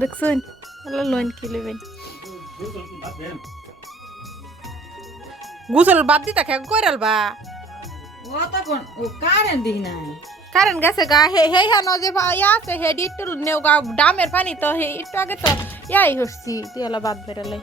দেখছেন লোন কি নেবেন গুসল বাদ দিতা খেয়ে কইরাল বা ও তখন ও কারেন্ট দিই নাই কারণ গেছে গা হে হে হ্যাঁ যে ইয়া আছে হেডি একটু নেও গা ডামের পানি তো হে একটু আগে তো ইয়াই হচ্ছি তুই ওলা বাদ বেরালে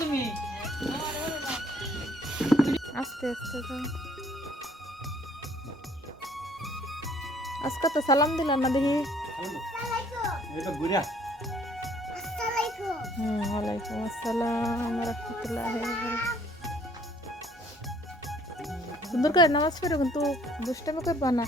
তুমি আস্তে আস্তে যাও আজকে তো সালাম দিলা না দেখি ওয়ালাইকুম আসসালাম রাহমাতুল্লাহ সুন্দর করে নামাজ পড়ো কিন্তু দুষ্টামি করবা না